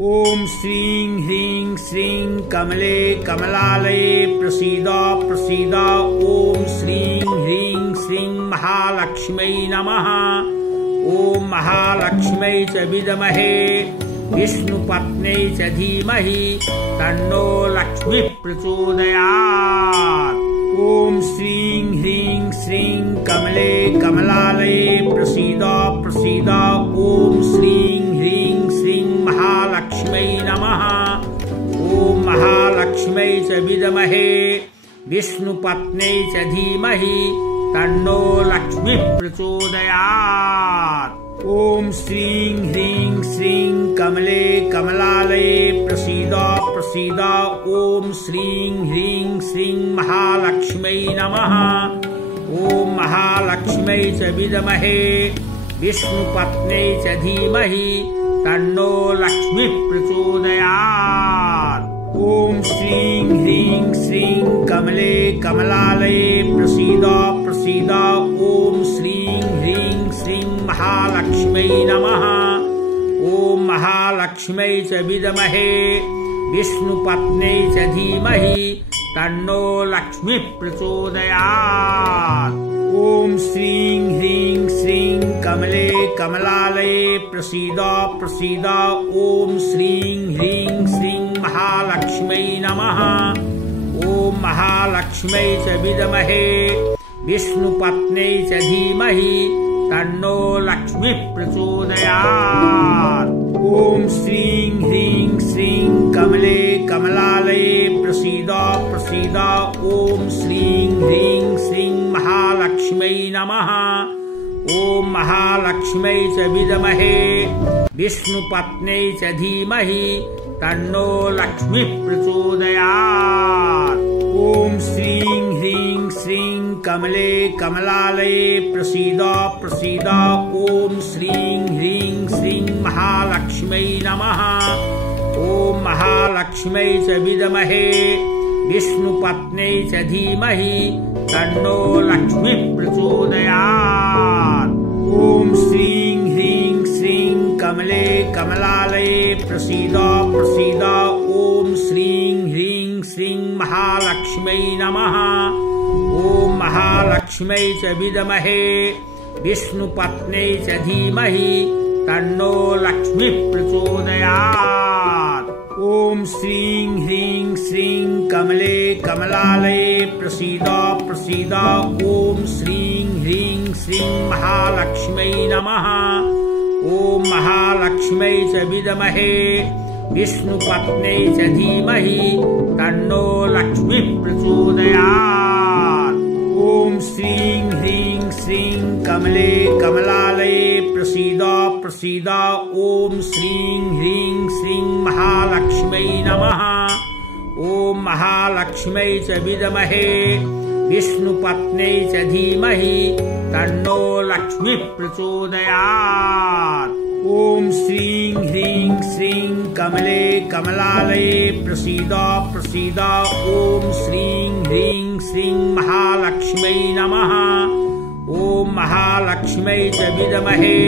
ॐ श्रीं ह्रीं श्रीं कमले कमलालये प्रसीद प्रसीद। ॐ श्रीं ह्रीं श्रीं महालक्ष्म्यै नमः। ॐ महालक्ष्म्यै च विद्महे विष्णुपत्न्यै च धीमहि तन्नो लक्ष्मीः प्रचोदयात्। ॐ श्रीं ह्रीं श्रीं कमले कमलालये प्रसीद प्रसीद। ॐ श्रीं ह्रीं श्रीं महालक्ष्म्यै नमः। ॐ महालक्ष्म्यै च विद्महे विष्णुपत्न्यै च धीमहि तन्नो लक्ष्मीः प्रचोदयात्। ॐ श्रीं ह्रीं श्रीं कमले कमलालये प्रसीद प्रसीद। ॐ श्रीं ह्रीं श्रीं महालक्ष्म्यै नमः। ॐ महालक्ष्म्यै च विद्महे विष्णुपत्न्यै च धीमहि तन्नो लक्ष्मीः प्रचोदयात्। ॐ श्रीं ह्रीं श्रीं कमले कमलालये प्रसीद प्रसीद। ॐ श्रीं ह्रीं श्रीं महालक्ष्म्यै नमः। ॐ महालक्ष्म्यै च विद्महे विष्णुपत्न्यै च धीमहि तन्नो लक्ष्मीः प्रचोदयात्। ॐ श्रीं ह्रीं श्रीं कमले कमलालये प्रसीद प्रसीद। ॐ श्रीं ह्रीं श्रीं महालक्ष्म्यै नमः। ॐ महालक्ष्म्यै च विद्महे विष्णुपत्न्यै च धीमहि तन्नो लक्ष्मीः प्रचोदयात्। ॐ श्रीं ह्रीं श्रीं कमले कमलालये प्रसीद प्रसीद। ॐ श्रीं ह्रीं श्रीं महालक्ष्म्यै नमः। ॐ महालक्ष्म्यै च विद्महे विष्णुपत्न्यै च धीमहि तन्नो लक्ष्मीः प्रचोदयात्। ॐ श्रीं ह्रीं श्रीं कमले कमलालये प्रसीद प्रसीद। ॐ श्रीं ह्रीं श्रीं महालक्ष्म्यै नमः। ॐ महालक्ष्म्यै च विद्महे विष्णुपत्न्यै च धीमहि तन्नो लक्ष्मीः प्रचोदयात्। ॐ श्रीं ह्रीं श्रीं कमले कमलालये प्रसीद प्रसीद। ॐ श्रीं ह्रीं श्रीं महालक्ष्म्यै नमः। ॐ महालक्ष्म्यै च विद्महे विष्णुपत्न्यै च धीमहि तन्नो लक्ष्मीः प्रचोदयात्। ॐ श्रीं ह्रीं श्रीं कमले कमलालये प्रसीद प्रसीद। ॐ श्रीं ह्रीं श्रीं महालक्ष्म्यै नमः। ॐ महालक्ष्म्यै च विद्महे विष्णुपत्न्यै च धीमहि तन्नो लक्ष्मीः प्रचोदयात्। ॐ श्रीं ह्रीं श्रीं कमले कमलालये प्रसीद प्रसीद। ॐ श्रीं ह्रीं श्रीं महालक्ष्म्यै नमः। ॐ महालक्ष्म्यै च विद्महे विष्णुपत्न्यै च धीमहि तन्नो लक्ष्मीः प्रचोदयात्। ॐ श्रीं ह्रीं श्रीं कमले कमलालये प्रसीद प्रसीद। ॐ श्रीं ह्रीं श्रीं महालक्ष्म्यै नमः। ॐ महालक्ष्म्यै च विद्महे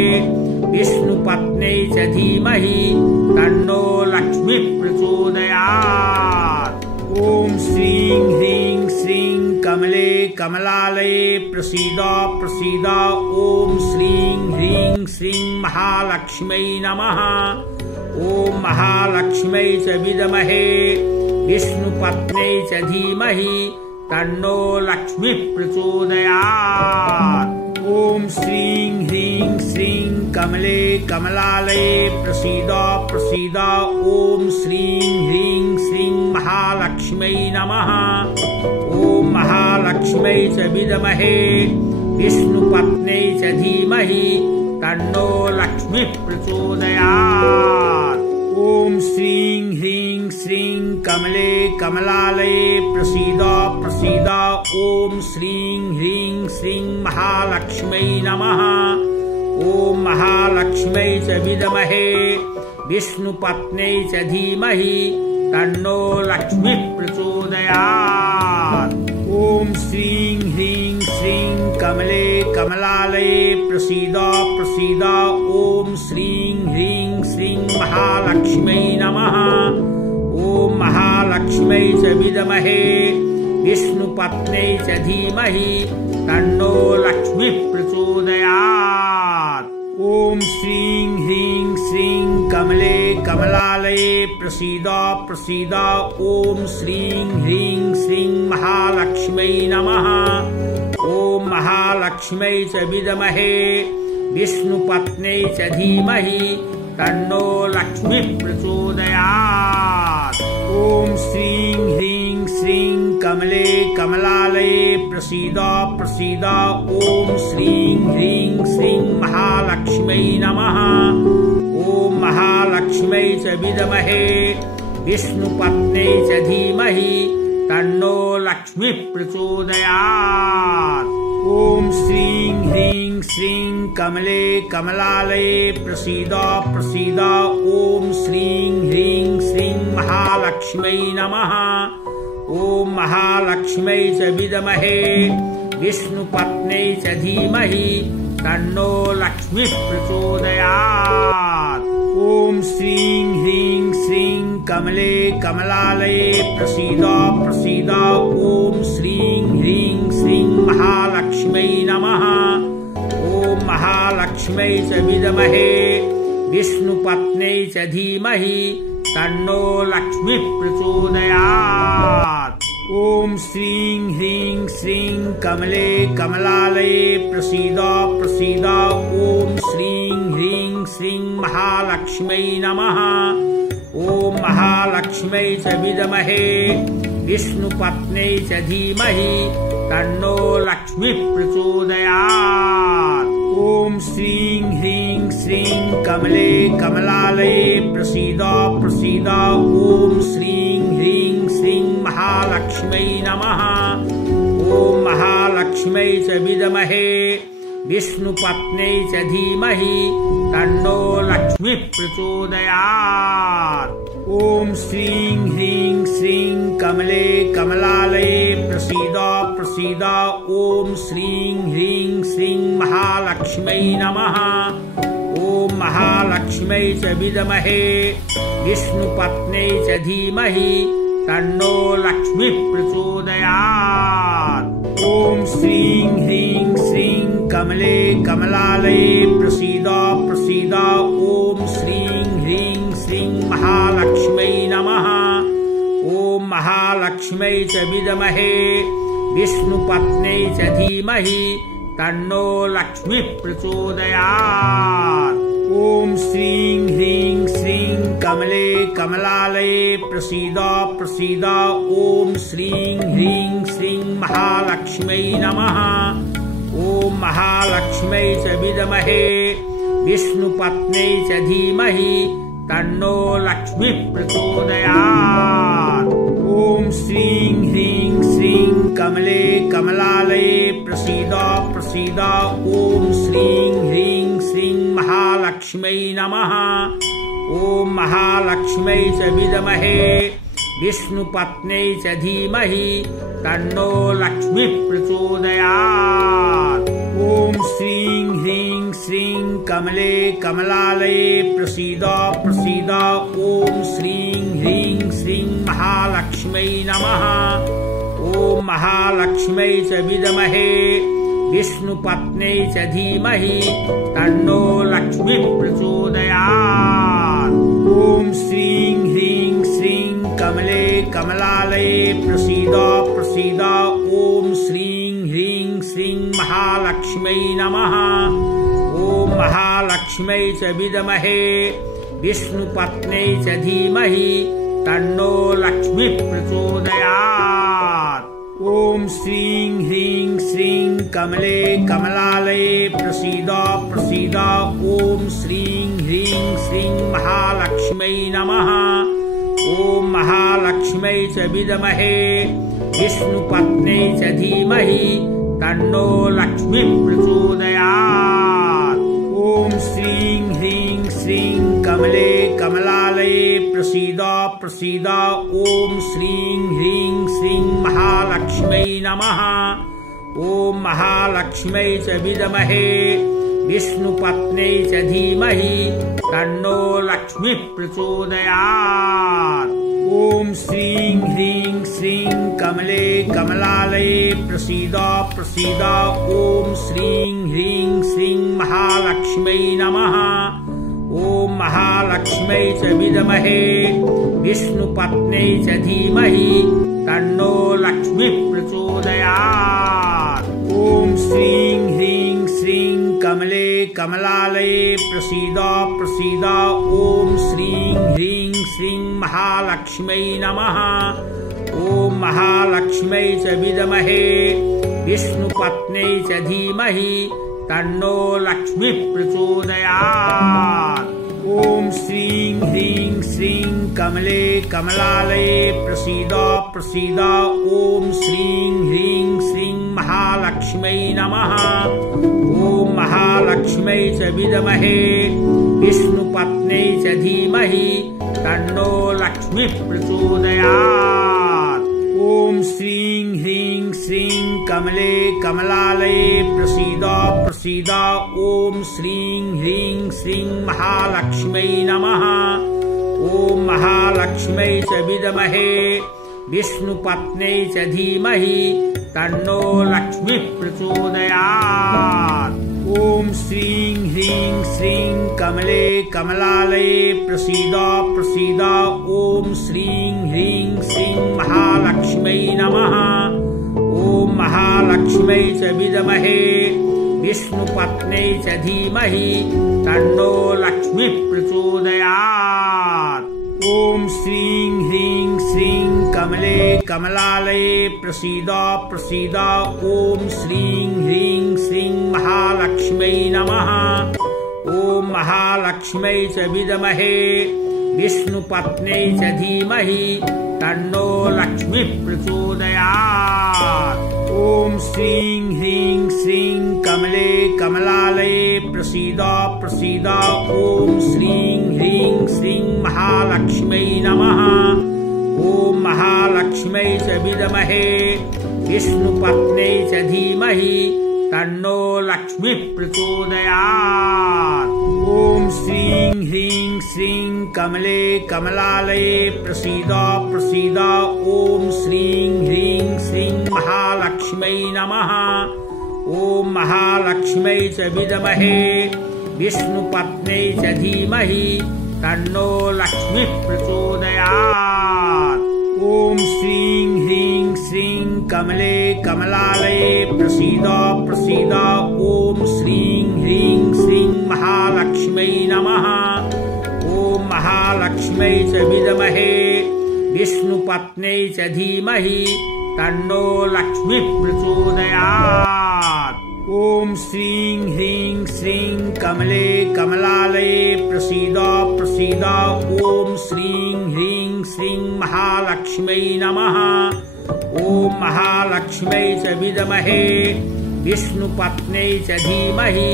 विष्णुपत्न्यै च धीमहि तन्नो लक्ष्मीः प्रचोदयात्। ॐ श्रीं ह्रीं श्रीं कमले कमलालये प्रसीद प्रसीद। ॐ श्रीं ह्रीं श्रीं महालक्ष्म्यै नमः। ॐ महालक्ष्म्यै च विद्महे विष्णुपत्न्यै च धीमहि तन्नो लक्ष्मीः प्रचोदयात्। ॐ श्रीं ह्रीं श्रीं कमले कमलालये प्रसीद प्रसीद। ॐ श्रीं ह्रीं श्रीं महालक्ष्म्यै नमः। ॐ महालक्ष्म्यै च विद्महे विष्णुपत्न्यै च धीमहि तन्नो लक्ष्मीः प्रचोदयात्। ॐ श्रीं ह्रीं श्रीं कमले कमलालये प्रसीद प्रसीद। ॐ श्रीं ह्रीं श्रीं महालक्ष्म्यै नमः। ॐ महालक्ष्म्यै च विद्महे विष्णुपत्न्यै च धीमहि तन्नो लक्ष्मीः प्रचोदयात्। ॐ श्रीं ह्रीं श्रीं कमले कमलालये प्रसीद प्रसीद। ॐ श्रीं ह्रीं श्रीं महालक्ष्म्यै नमः। ॐ महालक्ष्म्यै च विद्महे विष्णुपत्न्यै च धीमहि तन्नो लक्ष्मीः प्रचोदयात्। ॐ श्रीं ह्रीं श्रीं कमले कमलालये प्रसीद प्रसीद। ॐ श्रीं ह्रीं श्रीं महालक्ष्म्यै नमः। ॐ महालक्ष्म्यै च विद्महे विष्णुपत्न्यै च धीमहि तन्नो लक्ष्मीः प्रचोदयात्। ॐ श्रीं ह्रीं श्रीं कमले कमलालये प्रसीद प्रसीद। ॐ श्रीं ह्रीं श्रीं महालक्ष्म्यै नमः। ॐ महालक्ष्म्यै च विद्महे विष्णुपत्न्यै च धीमहि तन्नो लक्ष्मीः प्रचोदयात्। ॐ श्रीं ह्रीं श्रीं कमले कमलालये प्रसीद प्रसीद। ॐ श्रीं ह्रीं श्रीं महालक्ष्म्यै नमः। ॐ महालक्ष्म्यै च विद्महे विष्णुपत्न्यै च धीमहि तन्नो लक्ष्मीः प्रचोदयात्। ॐ श्रीं ह्रीं श्रीं कमले कमलालये प्रसीद प्रसीद। ॐ श्रीं ह्रीं श्रीं महालक्ष्म्यै नमः। ॐ महालक्ष्म्यै च विद्महे विष्णुपत्न्यै च धीमहि तन्नो लक्ष्मीः प्रचोदयात्। ॐ श्रीं ह्रीं श्रीं कमले कमलालये प्रसीद प्रसीद। ॐ श्रीं ह्रीं श्रीं महालक्ष्म्यै नमः। ॐ महालक्ष्म्यै च विद्महे विष्णुपत्न्यै च धीमहि तन्नो लक्ष्मीः प्रचोदयात्। ॐ श्रीं ह्रीं श्रीं कमले कमलालये प्रसीद प्रसीद। ॐ श्रीं ह्रीं श्रीं महालक्ष्म्यै नमः। ॐ महालक्ष्म्यै च विद्महे विष्णुपत्न्यै च धीमहि तन्नो लक्ष्मीः प्रचोदयात्। ॐ श्रीं ह्रीं श्रीं कमले कमलालये प्रसीद प्रसीद। ॐ श्रीं ह्रीं श्रीं महालक्ष्म्यै नमः। ॐ महालक्ष्म्यै च विद्महे विष्णुपत्न्यै च धीमहि तन्नो लक्ष्मीः प्रचोदयात्। ॐ श्रीं ह्रीं श्रीं कमले कमलालये प्रसीद प्रसीद। ॐ श्रीं ह्रीं श्रीं महालक्ष्म्यै नमः। ॐ महालक्ष्म्यै च विद्महे विष्णुपत्न्यै च धीमहि तन्नो लक्ष्मीः प्रचोदयात्। ॐ श्रीं ह्रीं श्रीं कमले कमलालये प्रसीद प्रसीद। ॐ श्रीं ह्रीं श्रीं महालक्ष्म्यै नमः। ॐ महालक्ष्म्यै च विद्महे विष्णुपत्न्यै च धीमहि तन्नो लक्ष्मीः प्रचोदयात्। ॐ श्रीं ह्रीं श्रीं कमले कमलालये प्रसीद प्रसीद। ॐ श्रीं ह्रीं श्रीं महालक्ष्म्यै नमः। ॐ महालक्ष्म्यै च विद्महे विष्णुपत्न्यै च धीमहि तन्नो लक्ष्मीः प्रचोदयात्। ॐ श्रीं ह्रीं श्रीं कमले कमलालये प्रसीद प्रसीद। ॐ श्रीं ह्रीं श्रीं महालक्ष्म्यै नमः। ॐ महालक्ष्म्यै च विद्महे विष्णुपत्न्यै च धीमहि तन्नो लक्ष्मीः प्रचोदयात्। ॐ श्रीं ह्रीं श्रीं कमले कमलालये प्रसीद प्रसीद। ॐ श्रीं ह्रीं श्रीं महालक्ष्म्यै नमः। ॐ महालक्ष्म्यै च विद्महे विष्णुपत्न्यै च धीमहि तन्नो लक्ष्मीः प्रचोदयात्। ॐ श्रीं ह्रीं श्रीं कमले कमलालये प्रसीद प्रसीद। ॐ श्रीं ह्रीं श्रीं महालक्ष्म्यै नमः। ॐ महालक्ष्म्यै च विद्महे विष्णुपत्न्यै च धीमहि तन्नो लक्ष्मीः प्रचोदयात्। ॐ श्रीं ह्रीं श्रीं कमले कमलालये प्रसीद प्रसीद। ॐ श्रीं ह्रीं श्रीं महालक्ष्म्यै नमः। ॐ महालक्ष्म्यै च विद्महे विष्णुपत्न्यै च धीमहि तन्नो लक्ष्मीः प्रचोदयात्। ॐ श्रीं ह्रीं श्रीं कमले कमलालये प्रसीद प्रसीद। ॐ श्रीं ह्रीं श्रीं महालक्ष्म्यै नमः। ॐ महालक्ष्म्यै च विद्महे विष्णुपत्न्यै च धीमहि तन्नो लक्ष्मीः प्रचोदयात्। ॐ श्रीं ह्रीं श्रीं कमले कमलालये प्रसीद प्रसीद। ॐ श्रीं ह्रीं श्रीं महालक्ष्म्यै नमः। ॐ महालक्ष्म्यै च विद्महे विष्णुपत्न्यै च धीमहि तन्नो लक्ष्मीः प्रचोदयात्। ॐ श्रीं ह्रीं श्रीं कमले कमलालये प्रसीद प्रसीद। ॐ श्रीं ह्रीं श्रीं महालक्ष्म्यै नमः। ॐ महालक्ष्म्यै च विद्महे विष्णुपत्न्यै च धीमहि तन्नो लक्ष्मीः प्रचोदयात्। ॐ श्रीं ह्रीं श्रीं कमले कमलालये प्रसीद प्रसीद। ॐ श्रीं ह्रीं श्रीं महालक्ष्म्यै नमः। ॐ महालक्ष्म्यै च विद्महे विष्णुपत्न्यै च धीमहि तन्नो लक्ष्मीः प्रचोदयात्। ॐ श्रीं ह्रीं श्रीं कमले कमलालये प्रसीद प्रसीद। ॐ श्रीं ह्रीं श्रीं महालक्ष्म्यै नमः। ॐ महालक्ष्म्यै च विद्महे विष्णुपत्न्यै च धीमहि तन्नो लक्ष्मीः प्रचोदयात्। ॐ श्रीं ह्रीं श्रीं कमले कमलालये प्रसीद प्रसीद। ॐ श्रीं ह्रीं श्रीं महालक्ष्म्यै नमः। ॐ महालक्ष्म्यै च विद्महे विष्णुपत्न्यै च धीमहि तन्नो लक्ष्मीः प्रचोदयात्। ॐ श्रीं ह्रीं श्रीं कमले कमलालये प्रसीद प्रसीद। ॐ श्रीं ह्रीं श्रीं महालक्ष्म्यै नमः। ॐ महालक्ष्म्यै च विद्महे विष्णुपत्न्यै च धीमहि तन्नो लक्ष्मीः प्रचोदयात्। ॐ श्रीं ह्रीं श्रीं कमले कमलालये प्रसीद प्रसीद। ॐ श्रीं ह्रीं श्रीं महालक्ष्म्यै नमः। ॐ महालक्ष्म्यै च विद्महे विष्णुपत्न्यै च धीमहि तन्नो लक्ष्मीः प्रचोदयात्। ॐ श्रीं ह्रीं श्रीं कमले कमलालये प्रसीद प्रसीद। ॐ श्रीं ह्रीं श्रीं महालक्ष्म्यै नमः। ॐ महालक्ष्म्यै च विद्महे विष्णुपत्न्यै च धीमहि तन्नो लक्ष्मीः प्रचोदयात्। ॐ श्रीं ह्रीं श्रीं कमले कमलालये प्रसीद प्रसीद। ॐ श्रीं ह्रीं श्रीं महालक्ष्म्यै नमः। ॐ महालक्ष्म्यै च विद्महे विष्णुपत्न्यै च धीमहि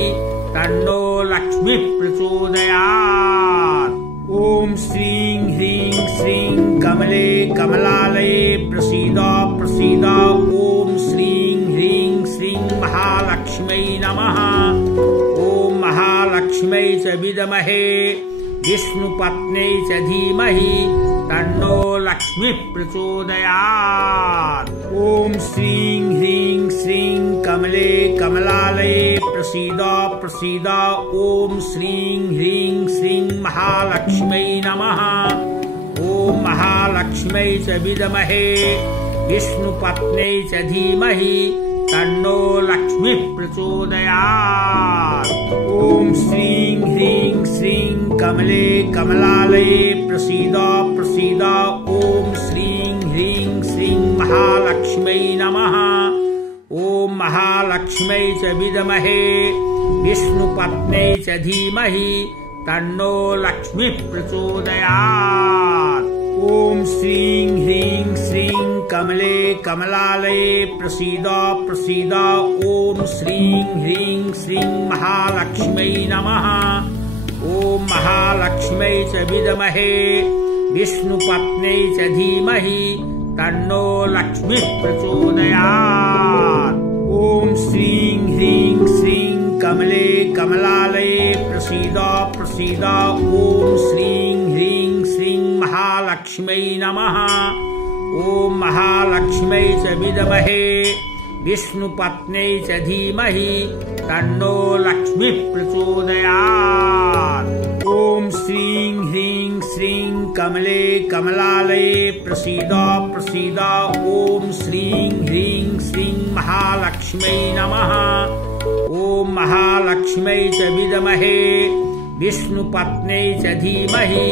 तन्नो लक्ष्मीः प्रचोदयात्। ॐ श्रीं ह्रीं श्रीं कमले कमलालये प्रसीद प्रसीद। ॐ श्रीं ह्रीं श्रीं महालक्ष्म्यै नमः। ॐ महालक्ष्म्यै च विद्महे विष्णुपत्न्यै च धीमहि तन्नो लक्ष्मीः प्रचोदयात्। ॐ श्रीं ह्रीं श्रीं कमले कमलालये प्रसीद प्रसीद। ॐ श्रीं ह्रीं श्रीं महालक्ष्म्यै नमः। ॐ महालक्ष्म्यै च विद्महे विष्णुपत्न्यै च धीमहि तन्नो लक्ष्मीः प्रचोदयात्। ॐ श्रीं ह्रीं श्रीं कमले कमलालये प्रसीद प्रसीद। ॐ श्रीं ह्रीं श्रीं महालक्ष्म्यै नमः। ॐ महालक्ष्म्यै च विद्महे विष्णुपत्न्यै च धीमहि तन्नो लक्ष्मीः प्रचोदयात्। ॐ श्रीं ह्रीं श्रीं कमले कमलालये प्रसीद प्रसीद। ॐ श्रीं ह्रीं श्रीं महालक्ष्म्यै नमः। ॐ महालक्ष्म्यै च विद्महे विष्णुपत्न्यै च धीमहि तन्नो लक्ष्मीः प्रचोदयात्। ॐ श्रीं ह्रीं श्रीं कमले कमलालये प्रसीद प्रसीद। ॐ श्रीं ह्रीं श्रीं महालक्ष्म्यै नमः। ॐ महालक्ष्म्यै च विद्महे विष्णुपत्न्यै च धीमहि तन्नो लक्ष्मीः प्रचोदयात्। ॐ श्रीं ह्रीं श्रीं कमले कमलालये प्रसीद प्रसीद। ॐ श्रीं ह्रीं श्रीं महालक्ष्म्यै नमः। ॐ महालक्ष्म्यै च विद्महे विष्णुपत्न्यै च धीमहि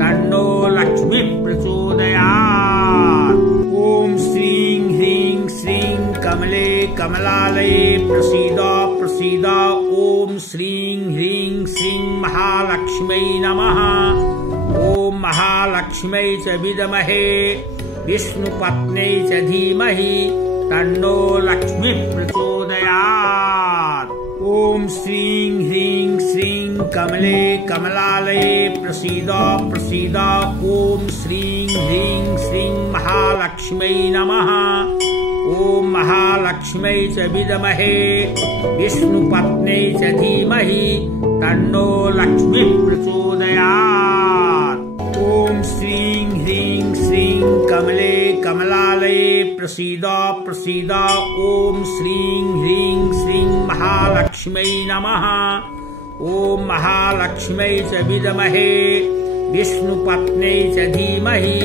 तन्नो लक्ष्मीः प्रचोदयात्। ॐ श्रीं ह्रीं श्रीं कमले कमलालये प्रसीद प्रसीद। ॐ श्रीं ह्रीं श्रीं महालक्ष्म्यै नमः। ॐ महालक्ष्म्यै च विद्महे विष्णुपत्न्यै च धीमहि तन्नो लक्ष्मीः प्रचोदयात्। ॐ श्रीं ह्रीं श्रीं कमले कमलालये प्रसीद प्रसीद। ॐ श्रीं ह्रीं श्रीं महालक्ष्म्यै नमः। ॐ महालक्ष्म्यै च विद्महे विष्णुपत्न्यै च धीमहि तन्नो लक्ष्मीः प्रचोदयात्। ॐ श्रीं ह्रीं श्रीं कमले कमलालये प्रसीद प्रसीद। ॐ श्रीं ह्रीं श्रीं महालक्ष्म्यै नमः। ॐ महालक्ष्म्यै च विद्महे विष्णुपत्न्यै च धीमहि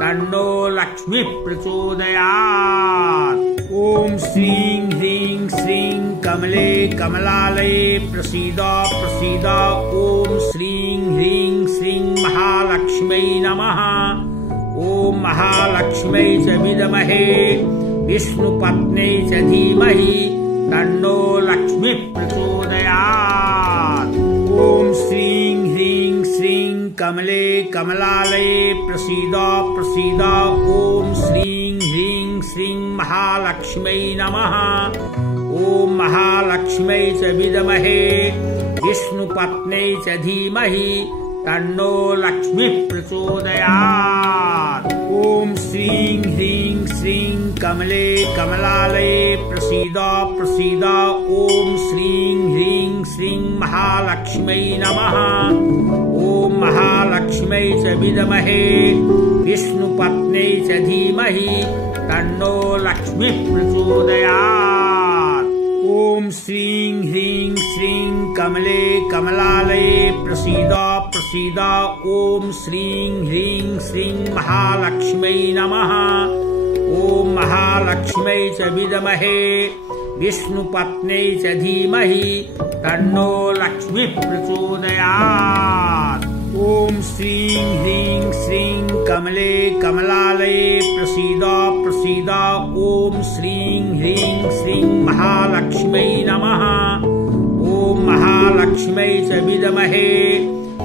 तन्नो लक्ष्मीः प्रचोदयात्। ॐ श्रीं ह्रीं श्रीं कमले कमलालये प्रसीद प्रसीद। ॐ श्रीं ह्रीं श्रीं महालक्ष्म्यै नमः। ॐ महालक्ष्म्यै च विद्महे विष्णुपत्न्यै च धीमहि तन्नो लक्ष्मीः प्रचोदयात्। ॐ श्रीं ह्रीं श्रीं कमले कमलालये प्रसीद प्रसीद। ॐ श्रीं ह्रीं श्रीं महालक्ष्म्यै नमः। ॐ महालक्ष्म्यै च विद्महे विष्णुपत्न्यै च धीमहि तन्नो लक्ष्मीः प्रचोदयात्। ॐ श्रीं ह्रीं श्रीं कमले कमलालये प्रसीद प्रसीद। ॐ श्रीं ह्रीं श्रीं महालक्ष्म्यै नमः। ॐ महालक्ष्म्यै च विद्महे विष्णुपत्न्यै च धीमहि तन्नो लक्ष्मीः प्रचोदयात्। ॐ श्रीं ह्रीं श्रीं कमले कमलालये प्रसीद प्रसीद। ॐ श्रीं ह्रीं श्रीं महालक्ष्म्यै नमः। ॐ महालक्ष्म्यै च विद्महे विष्णुपत्न्यै च धीमहि तन्नो लक्ष्मीः प्रचोदयात्। ॐ श्रीं ह्रीं श्रीं कमले कमलालये प्रसीद प्रसीद। ॐ श्रीं ह्रीं श्रीं महालक्ष्म्यै नमः। ॐ महालक्ष्म्यै च विद्महे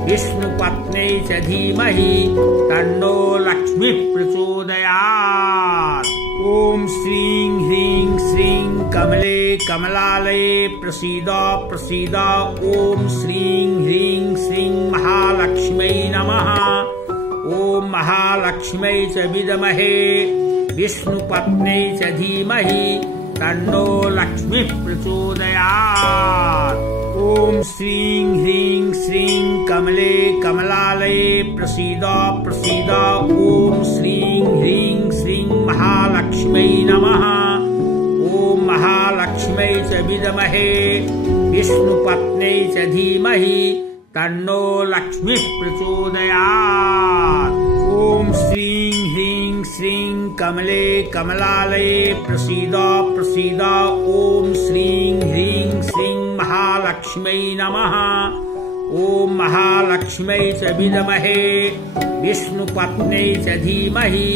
विष्णुपत्न्यै च धीमहि तन्नो लक्ष्मीः प्रचोदयात्। ॐ श्रीं ह्रीं श्रीं कमले कमलालये प्रसीद प्रसीद। ॐ श्रीं ह्रीं श्रीं महालक्ष्म्यै नमः। ॐ महालक्ष्म्यै च विद्महे विष्णुपत्न्यै च धीमहि तन्नो लक्ष्मीः प्रचोदयात्। ॐ श्रीं ह्रीं श्रीं कमले कमलालये प्रसीद प्रसीद। ॐ श्रीं ह्रीं श्रीं महालक्ष्म्यै नमः। ॐ महालक्ष्म्यै च विद्महे विष्णुपत्न्यै च धीमहि तन्नो लक्ष्मीः प्रचोदयात्। ॐ श्रीं ह्रीं श्रीं कमले कमलालये प्रसीद प्रसीद। ॐ श्रीं ह्रीं श्रीं महालक्ष्म्यै नमः। ॐ महालक्ष्म्यै च विद्महे विष्णुपत्न्यै च धीमहि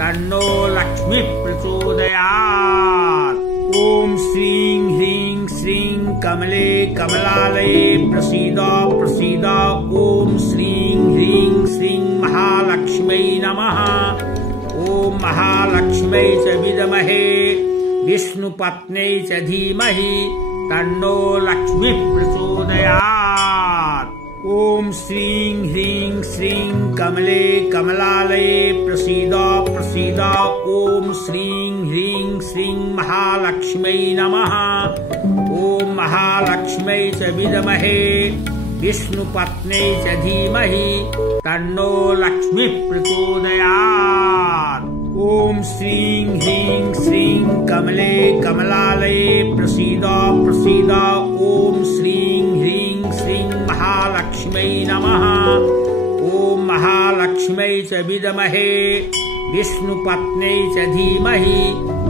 तन्नो लक्ष्मीः प्रचोदयात्। ॐ श्रीं ह्रीं श्रीं कमले कमलालये प्रसीद प्रसीद। ॐ श्रीं ह्रीं श्रीं महालक्ष्म्यै नमः। ॐ महालक्ष्म्यै च विद्महे विष्णुपत्न्यै च धीमहि तन्नो लक्ष्मीः प्रचोदयात्। ॐ श्रीं ह्रीं श्रीं कमले कमलालये प्रसीद प्रसीद। ॐ श्रीं ह्रीं श्रीं महालक्ष्म्यै नमः। ॐ महालक्ष्म्यै महालक्ष्म्यै च विद्महे विष्णुपत्न्यै च धीमहि तन्नो लक्ष्मीः प्रचोदयात्। ॐ श्रीं ह्रीं श्रीं कमले कमलालये प्रसीद प्रसीद। ॐ श्रीं ह्रीं श्रीं महालक्ष्म्यै नमः। ॐ महालक्ष्म्यै च विद्महे विष्णुपत्न्यै च धीमहि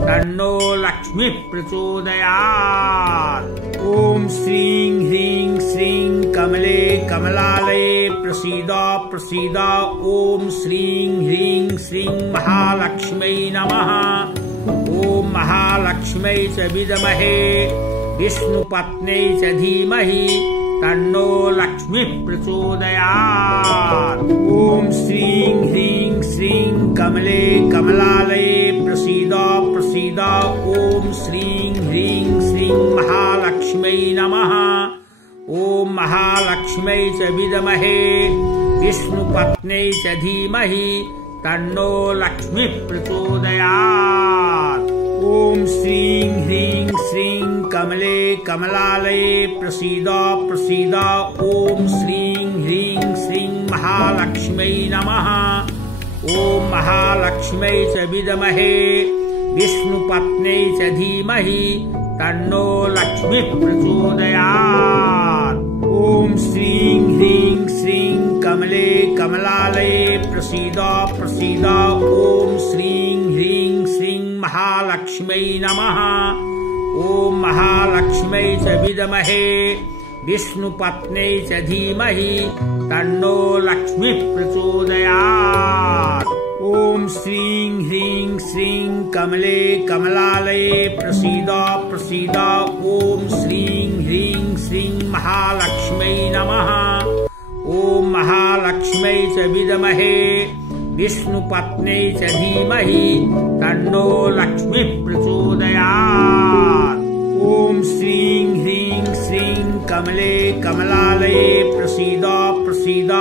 तन्नो लक्ष्मीः प्रचोदयात्। ॐ श्रीं ह्रीं श्रीं कमले कमलालये प्रसीद प्रसीद। ॐ श्रीं ह्रीं श्रीं महालक्ष्म्यै नमः। ॐ महालक्ष्म्यै च विद्महे विष्णुपत्न्यै च धीमहि तन्नो लक्ष्मीः प्रचोदयात्। ॐ श्रीं ह्रीं श्रीं कमले कमलालये प्रसीद प्रसीद। ॐ श्रीं ह्रीं श्रीं महालक्ष्म्यै नमः। ॐ महालक्ष्म्यै च विद्महे विष्णुपत्न्यै च धीमहि तन्नो लक्ष्मीः प्रचोदयात्। ॐ श्रीं ह्रीं श्रीं कमले कमलालये प्रसीद प्रसीद। ॐ श्रीं ह्रीं श्रीं महालक्ष्म्यै नमः। ॐ महालक्ष्म्यै च विद्महे विष्णुपत्न्यै च धीमहि तन्नो लक्ष्मीः प्रचोदयात्। ॐ श्रीं ह्रीं श्रीं कमले कमलालये प्रसीद प्रसीद। ॐ श्रीं ह्रीं श्रीं महालक्ष्म्यै नमः। ॐ महालक्ष्म्यै च विद्महे विष्णुपत्न्यै च धीमहि तन्नो लक्ष्मीः प्रचोदयात्। ॐ श्रीं ह्रीं श्रीं कमले कमलालये प्रसीद प्रसीद। ॐ श्रीं ह्रीं श्रीं महालक्ष्म्यै नमः। ॐ महालक्ष्म्यै च विद्महे विष्णुपत्न्यै च धीमहि तन्नो लक्ष्मीः प्रचोदयात्। ॐ श्रीं ह्रीं श्रीं कमले कमलालये प्रसीद प्रसीद। ॐ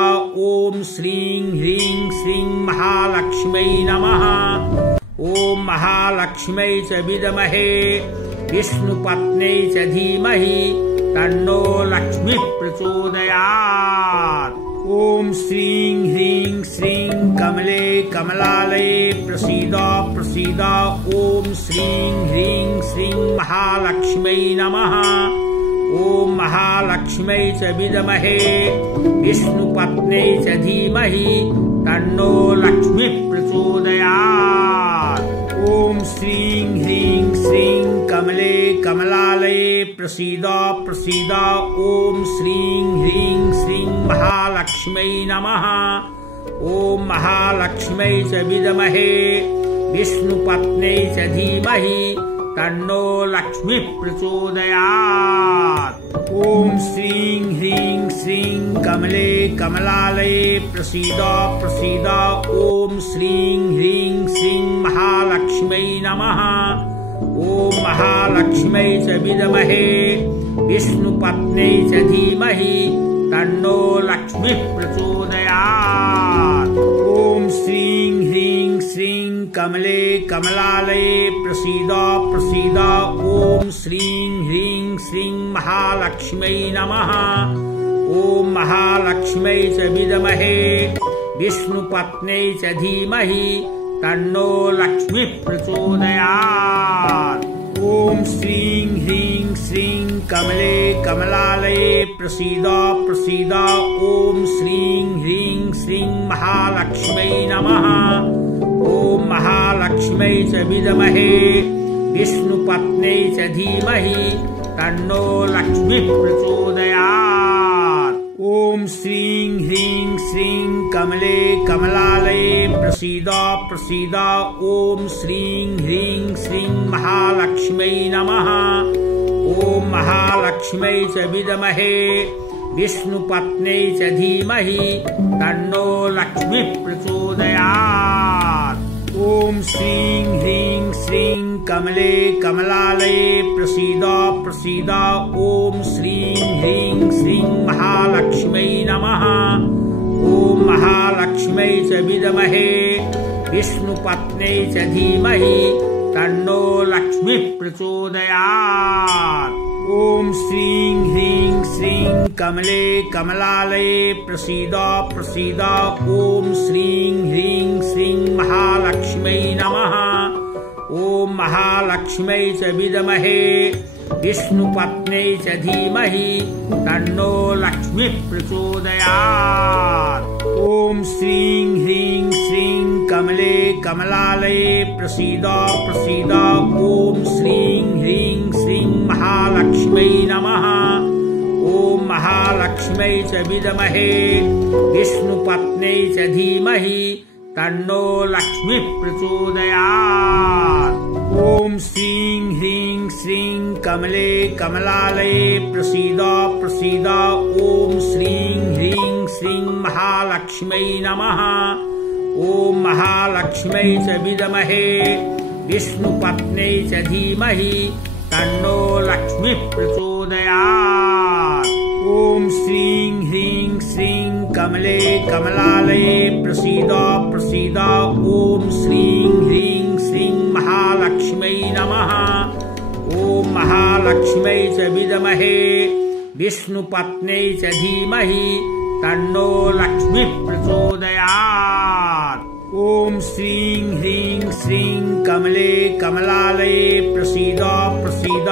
श्रीं ह्रीं श्रीं महालक्ष्म्यै नमः। ॐ महालक्ष्म्यै च विद्महे विष्णुपत्न्यै च धीमहि तन्नो लक्ष्मीः प्रचोदयात्। ॐ श्रीं ह्रीं श्रीं कमले कमलालये प्रसीद प्रसीद। ॐ श्रीं ह्रीं श्रीं महालक्ष्म्यै नमः। ॐ महालक्ष्म्यै च विद्महे विष्णुपत्न्यै च धीमहि तन्नो लक्ष्मीः प्रचोदयात्। ॐ श्रीं ह्रीं श्रीं कमले कमलालये प्रसीद प्रसीद। ॐ श्रीं ह्रीं श्रीं महालक्ष्म्यै नमः। ॐ महालक्ष्म्यै च विद्महे विष्णुपत्न्यै च धीमहि तन्नो लक्ष्मीः प्रचोदयात्। ॐ श्रीं ह्रीं श्रीं कमले कमलालये प्रसीद प्रसीद। ॐ श्रीं ह्रीं श्रीं महालक्ष्म्यै नमः। ॐ महालक्ष्म्यै च विद्महे विष्णुपत्न्यै च धीमहि तन्नो लक्ष्मीः प्रचोदयात्। ॐ श्रीं ह्रीं श्रीं कमले कमलालये प्रसीद प्रसीद। ॐ श्रीं ह्रीं श्रीं महालक्ष्म्यै नमः। ॐ महालक्ष्म्यै च विद्महे विष्णुपत्न्यै च धीमहि तन्नो लक्ष्मीः प्रचोदयात्। ॐ श्रीं ह्रीं श्रीं कमले कमलालये प्रसीद प्रसीद। ॐ श्रीं ह्रीं श्रीं महालक्ष्म्यै नमः। ॐ महालक्ष्म्यै च विद्महे विष्णुपत्न्यै च धीमहि तन्नो लक्ष्मीः प्रचोदयात्। ॐ श्रीं ह्रीं श्रीं कमले कमलालये प्रसीद प्रसीद। ॐ श्रीं ह्रीं श्रीं महालक्ष्म्यै नमः। ॐ महालक्ष्म्यै च विद्महे विष्णुपत्न्यै च धीमहि तन्नो लक्ष्मीः प्रचोदयात्। ॐ श्रीं ह्रीं श्रीं कमले कमलालये प्रसीद प्रसीद। ॐ श्रीं ह्रीं श्रीं महालक्ष्म्यै नमः। ॐ महालक्ष्म्यै च विद्महे विष्णुपत्न्यै च धीमहि तन्नो लक्ष्मीः प्रचोदयात्। ॐ श्रीं ह्रीं श्रीं कमले कमलालये प्रसीद प्रसीद। ॐ श्रीं ह्रीं श्रीं महालक्ष्म्यै नमः। ॐ महालक्ष्म्यै च विद्महे विष्णुपत्न्यै च धीमहि तन्नो लक्ष्मीः प्रचोदयात्। ॐ श्रीं ह्रीं श्रीं कमले कमलालये प्रसीद प्रसीद। ॐ श्रीं ह्रीं श्रीं महालक्ष्म्यै नमः। ॐ महालक्ष्म्यै च विद्महे विष्णुपत्न्यै च धीमहि तन्नो लक्ष्मीः प्रचोदयात्। ॐ श्रीं ह्रीं श्रीं कमले कमलालये प्रसीद प्रसीद। ॐ श्रीं ह्रीं श्रीं महालक्ष्म्यै नमः। ॐ महालक्ष्म्यै च विद्महे विष्णुपत्न्यै च धीमहि तन्नो लक्ष्मीः प्रचोदयात्। ॐ श्रीं ह्रीं श्रीं कमले कमलालये प्रसीद प्रसीद। ॐ श्रीं ह्रीं श्रीं महालक्ष्म्यै नमः। ॐ महालक्ष्म्यै च विद्महे विष्णुपत्न्यै च धीमहि तन्नो लक्ष्मीः प्रचोदयात्। ॐ श्रीं ह्रीं श्रीं कमले कमलालये प्रसीद प्रसीद।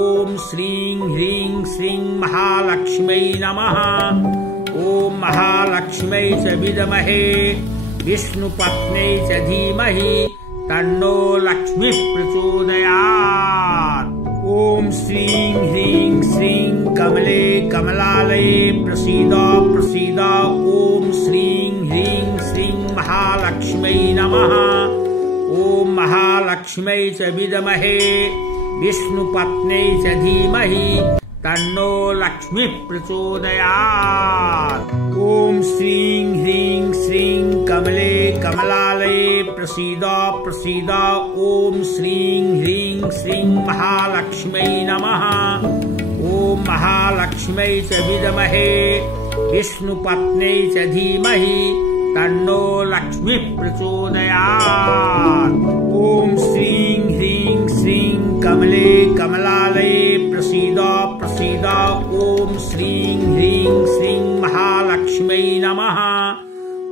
ॐ श्रीं ह्रीं श्रीं महालक्ष्म्यै नमः। ॐ महालक्ष्म्यै च विद्महे विष्णुपत्न्यै च धीमहि तन्नो लक्ष्मीः प्रचोदयात्। ॐ श्रीं ह्रीं श्रीं कमले कमलालये प्रसीद प्रसीद। ॐ श्रीं ह्रीं श्रीं महालक्ष्म्यै नमः। ॐ महालक्ष्म्यै च विद्महे विष्णुपत्न्यै च धीमहि तन्नो लक्ष्मीः प्रचोदयात्। ॐ श्रीं ह्रीं श्रीं कमले कमलालये प्रसीद प्रसीद। ॐ श्रीं ह्रीं श्रीं महालक्ष्म्यै नमः। ॐ महालक्ष्म्यै च विद्महे विष्णुपत्न्यै च धीमहि तन्नो लक्ष्मीः प्रचोदयात्। ॐ श्रीं ह्रीं श्रीं कमले कमलालये प्रसीद प्रसीद। ॐ श्रीं ह्रीं श्रीं महालक्ष्म्यै नमः।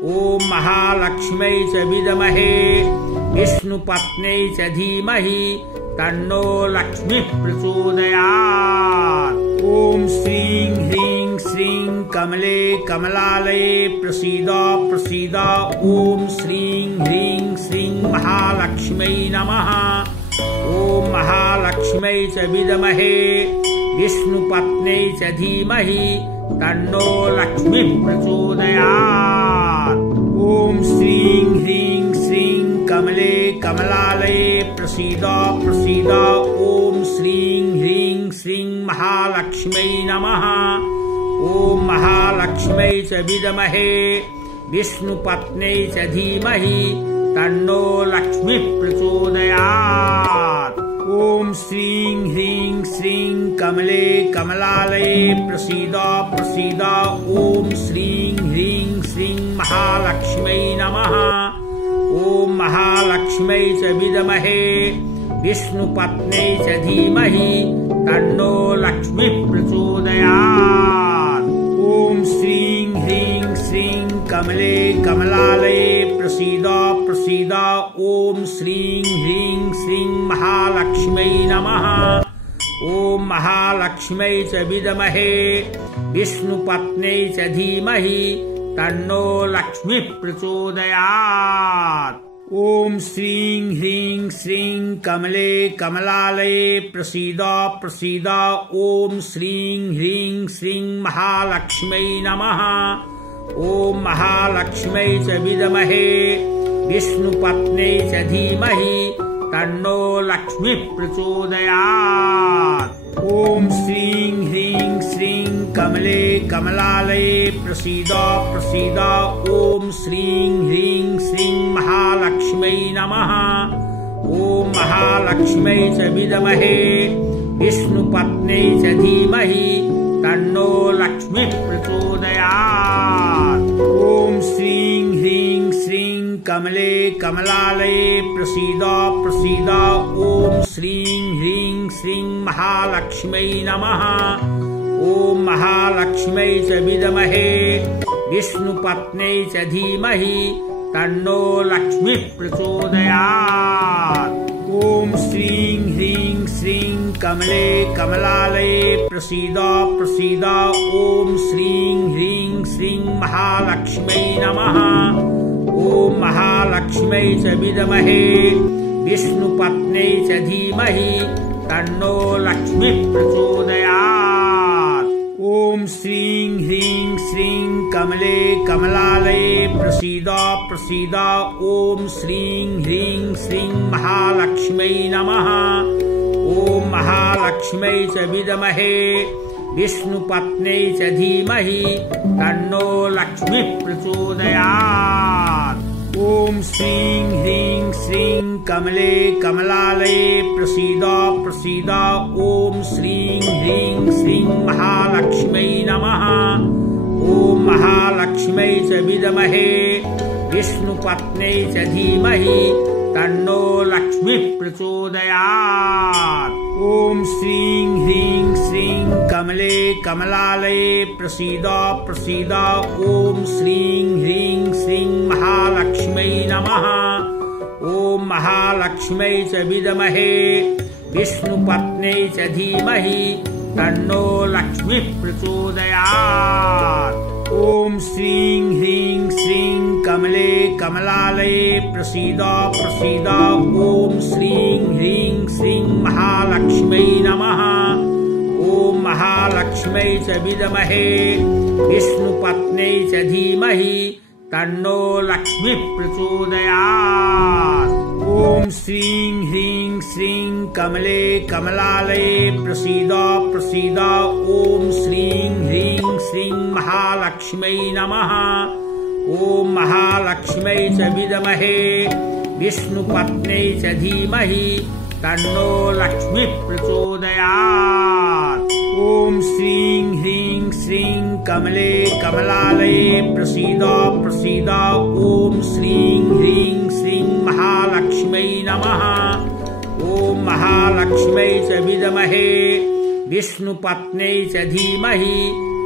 ॐ महालक्ष्म्यै च विद्महे विष्णुपत्न्यै च धीमहि तन्नो लक्ष्मीः प्रचोदयात्। ॐ श्रीं ह्रीं श्रीं कमले कमलालये प्रसीद प्रसीद। ॐ श्रीं ह्रीं श्रीं महालक्ष्म्यै नमः। ॐ महालक्ष्म्यै च विद्महे विष्णुपत्न्यै च धीमहि तन्नो लक्ष्मीः प्रचोदयात्। ॐ श्रीं ह्रीं श्रीं कमले कमलालये प्रसीद प्रसीद। ॐ श्रीं ह्रीं श्रीं महालक्ष्म्यै नमः। ॐ महालक्ष्म्यै च विद्महे विष्णुपत्न्यै च धीमहि तन्नो लक्ष्मीः प्रचोदयात्। ॐ श्रीं ह्रीं श्रीं कमले कमलालये प्रसीद प्रसीद। ॐ श्रीं ह्रीं श्रीं महालक्ष्म्यै नमः। ॐ महालक्ष्म्यै च विद्महे विष्णुपत्न्यै च धीमहि तन्नो लक्ष्मीः प्रचोदयात्। ॐ श्रीं ह्रीं श्रीं कमले कमलालये प्रसीद प्रसीद। ॐ श्रीं ह्रीं श्रीं महालक्ष्म्यै नमः। ॐ महालक्ष्म्यै च विद्महे विष्णुपत्न्यै च धीमहि तन्नो लक्ष्मीः प्रचोदयात्। ॐ श्रीं ह्रीं श्रीं कमले कमलालये प्रसीद प्रसीद। ॐ श्रीं ह्रीं श्रीं महालक्ष्म्यै नमः। ॐ महालक्ष्म्यै च विद्महे विष्णुपत्न्यै च धीमहि तन्नो लक्ष्मीः प्रचोदयात्। ॐ श्रीं ह्रीं श्रीं कमले कमलालये प्रसीद प्रसीद। ॐ श्रीं ह्रीं श्रीं महालक्ष्म्यै नमः। ॐ महालक्ष्म्यै च विद्महे विष्णुपत्न्यै च धीमहि तन्नो लक्ष्मीः प्रचोदयात्। ॐ श्रीं ह्रीं श्रीं कमले कमलालये प्रसीद प्रसीद। ॐ श्रीं ह्रीं श्रीं महालक्ष्म्यै नमः। ॐ महालक्ष्म्यै च विद्महे विष्णुपत्न्यै च धीमहि तन्नो लक्ष्मीः प्रचोदयात्। ॐ श्रीं ह्रीं श्रीं कमले कमलालये प्रसीद प्रसीद। ॐ श्रीं ह्रीं श्रीं महालक्ष्म्यै नमः। ॐ महालक्ष्म्यै च विद्महे विष्णुपत्न्यै च धीमहि तन्नो लक्ष्मीः प्रचोदयात्। ॐ श्रीं ह्रीं श्रीं कमले कमलालये प्रसीद प्रसीद। ॐ श्रीं ह्रीं श्रीं महालक्ष्म्यै नमः। ॐ महालक्ष्म्यै च विद्महे विष्णुपत्न्यै च धीमहि तन्नो लक्ष्मीः प्रचोदयात्। ॐ श्रीं ह्रीं श्रीं कमले कमलालये प्रसीद प्रसीद। ॐ श्रीं ह्रीं श्रीं महालक्ष्म्यै नमः। ॐ महालक्ष्म्यै च विद्महे विष्णुपत्न्यै च धीमहि तन्नो लक्ष्मीः प्रचोदयात्। ॐ श्रीं ह्रीं श्रीं कमले कमलालये प्रसीद प्रसीद। ॐ श्रीं ह्रीं श्रीं महालक्ष्म्यै नमः। ॐ महालक्ष्म्यै च विद्महे विष्णुपत्न्यै च धीमहि तन्नो लक्ष्मीः प्रचोदयात्। ॐ श्रीं ह्रीं श्रीं कमले कमलालये प्रसीद प्रसीद। ॐ श्रीं ह्रीं श्रीं महालक्ष्म्यै नमः। ॐ महालक्ष्म्यै च विद्महे विष्णुपत्न्यै च धीमहि तन्नो लक्ष्मीः प्रचोदयात्। ॐ श्रीं ह्रीं श्रीं कमले कमलालये प्रसीद प्रसीद। ॐ श्रीं ह्रीं श्रीं महालक्ष्म्यै नमः। ॐ महालक्ष्म्यै च विद्महे विष्णुपत्न्यै च धीमहि तन्नो लक्ष्मीः प्रचोदयात्। ॐ श्रीं ह्रीं श्रीं कमले कमलालये प्रसीद प्रसीद। ॐ श्रीं ह्रीं श्रीं महालक्ष्म्यै नमः। ॐ महालक्ष्म्यै च विद्महे विष्णुपत्न्यै च धीमहि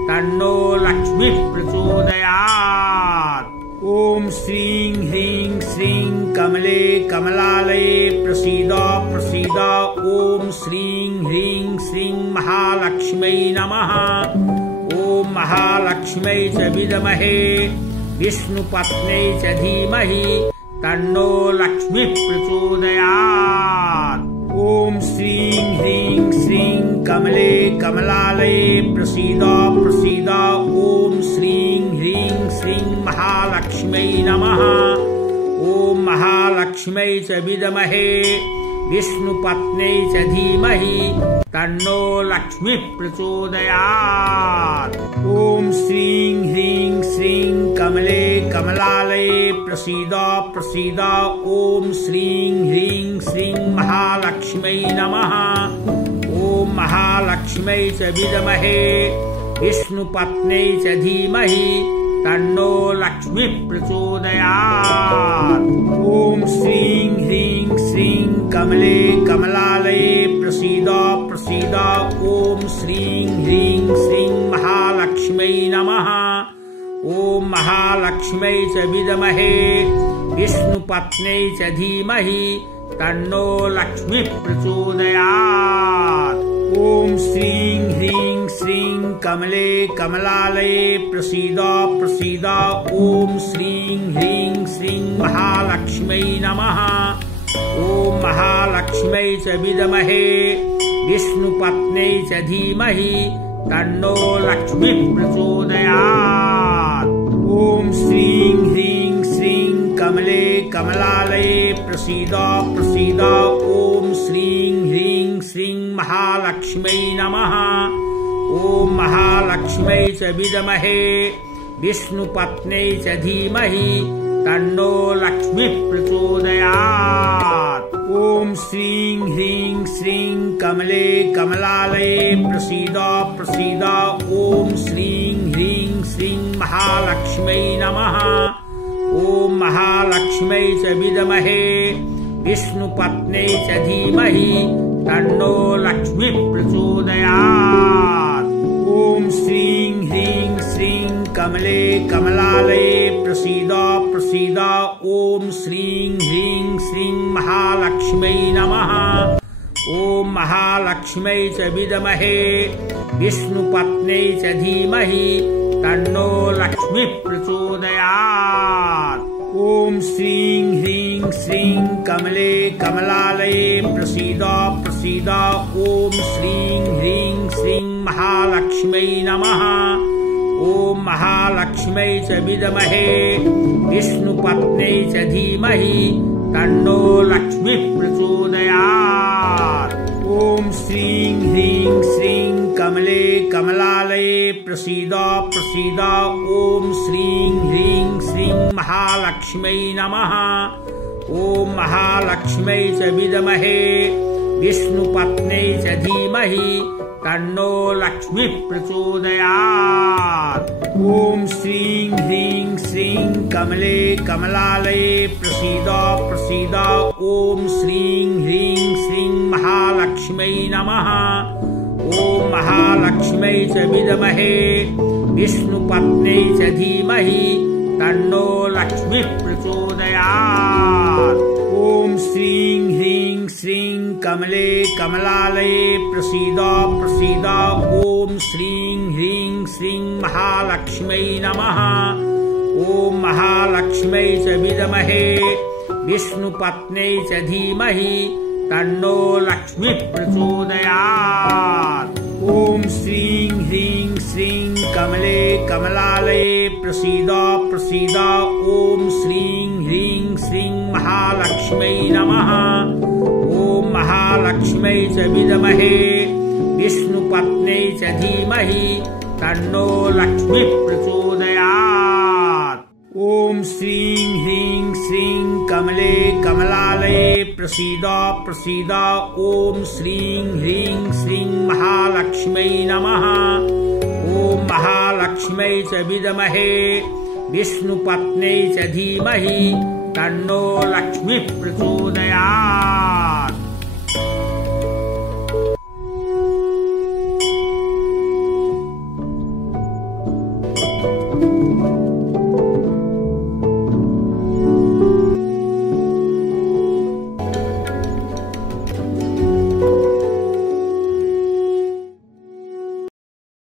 तन्नो लक्ष्मीः प्रचोदयात्। ॐ श्रीं ह्रीं श्रीं कमले कमलालये प्रसीद प्रसीद। ॐ श्रीं ह्रीं श्रीं महालक्ष्म्यै नमः। ॐ महालक्ष्म्यै च विद्महे विष्णुपत्न्यै च धीमहि तन्नो लक्ष्मीः प्रचोदयात्। ॐ श्रीं ह्रीं श्रीं कमले कमलालये प्रसीद प्रसीद। ॐ श्रीं ह्रीं श्रीं महालक्ष्म्यै नमः। ॐ महालक्ष्म्यै च विद्महे विष्णुपत्न्यै च धीमहि तन्नो लक्ष्मीः प्रचोदयात्। ॐ श्रीं ह्रीं श्रीं कमले कमलालये प्रसीद प्रसीद। ॐ श्रीं ह्रीं श्रीं महालक्ष्म्यै नमः। ॐ महालक्ष्म्यै च विद्महे विष्णुपत्न्यै च धीमहि तन्नो लक्ष्मीः प्रचोदयात्। ॐ श्रीं ह्रीं श्रीं कमले कमलालये प्रसीद प्रसीद। ॐ श्रीं ह्रीं श्रीं महालक्ष्म्यै नमः। ॐ महालक्ष्म्यै च विद्महे विष्णुपत्न्यै च धीमहि तन्नो लक्ष्मीः प्रचोदयात्। ॐ श्रीं ह्रीं श्रीं कमले कमलालये प्रसीद प्रसीद। ॐ श्रीं ह्रीं श्रीं महालक्ष्म्यै नमः। ॐ महालक्ष्म्यै च विद्महे विष्णुपत्न्यै च धीमहि तन्नो लक्ष्मीः प्रचोदयात्। ॐ श्रीं ह्रीं श्रीं कमले कमलालये प्रसीद प्रसीद। ॐ श्रीं ह्रीं श्रीं महालक्ष्म्यै नमः। ॐ महालक्ष्म्यै च विद्महे विष्णुपत्न्यै च धीमहि तन्नो लक्ष्मीः प्रचोदयात्। ॐ श्रीं ह्रीं श्रीं कमले कमलालये प्रसीद प्रसीद। ॐ श्रीं ह्रीं श्रीं महालक्ष्म्यै नमः। ॐ ॐ महालक्ष्म्यै च विद्महे विष्णुपत्न्यै च धीमहि तन्नो लक्ष्मीः प्रचोदयात्। ॐ श्रीं ह्रीं श्रीं कमले कमलालये प्रसीद प्रसीद। ॐ श्रीं ह्रीं श्रीं महालक्ष्म्यै नमः। ॐ महालक्ष्म्यै च विद्महे विष्णुपत्न्यै च धीमहि तन्नो लक्ष्मीः प्रचोदयात्। ॐ श्रीं ह्रीं श्रीं कमले कमलालये प्रसीद प्रसीद। ॐ श्रीं ह्रीं श्रीं महालक्ष्म्यै नमः। ॐ महालक्ष्म्यै च विद्महे विष्णुपत्न्यै च धीमहि तन्नो लक्ष्मीः प्रचोदयात्। ॐ श्रीं ह्रीं श्रीं कमले कमलालये प्रसीद प्रसीद। ॐ श्रीं ह्रीं श्रीं महालक्ष्म्यै नमः। ॐ महालक्ष्म्यै च विद्महे विष्णुपत्न्यै च धीमहि तन्नो लक्ष्मीः प्रचोदयात्। ॐ श्रीं ह्रीं श्रीं कमले कमलालये प्रसीद प्रसीद। ॐ श्रीं ह्रीं श्रीं महालक्ष्म्यै नमः। ॐ महालक्ष्म्यै च विद्महे विष्णुपत्न्यै च धीमहि तन्नो लक्ष्मीः प्रचोदयात्। ॐ श्रीं ह्रीं श्रीं कमले कमलालये प्रसीद प्रसीद। ॐ श्रीं ह्रीं श्रीं महालक्ष्म्यै नमः। ॐ महालक्ष्म्यै च विद्महे विष्णुपत्न्यै च धीमहि तन्नो लक्ष्मीः प्रचोदयात्। ॐ श्रीं ह्रीं श्रीं कमले कमलालये प्रसीद प्रसीद। ॐ श्रीं ह्रीं श्रीं महालक्ष्म्यै नमः। ॐ महालक्ष्म्यै च विद्महे विष्णुपत्न्यै च धीमहि तन्नो लक्ष्मीः प्रचोदयात्। ॐ श्रीं ह्रीं श्रीं कमले कमलालये प्रसीद प्रसीद। ॐ श्रीं ह्रीं श्रीं महालक्ष्म्यै नमः। ॐ महालक्ष्म्यै च विद्महे विष्णुपत्न्यै च धीमहि तन्नो लक्ष्मीः प्रचोदयात्।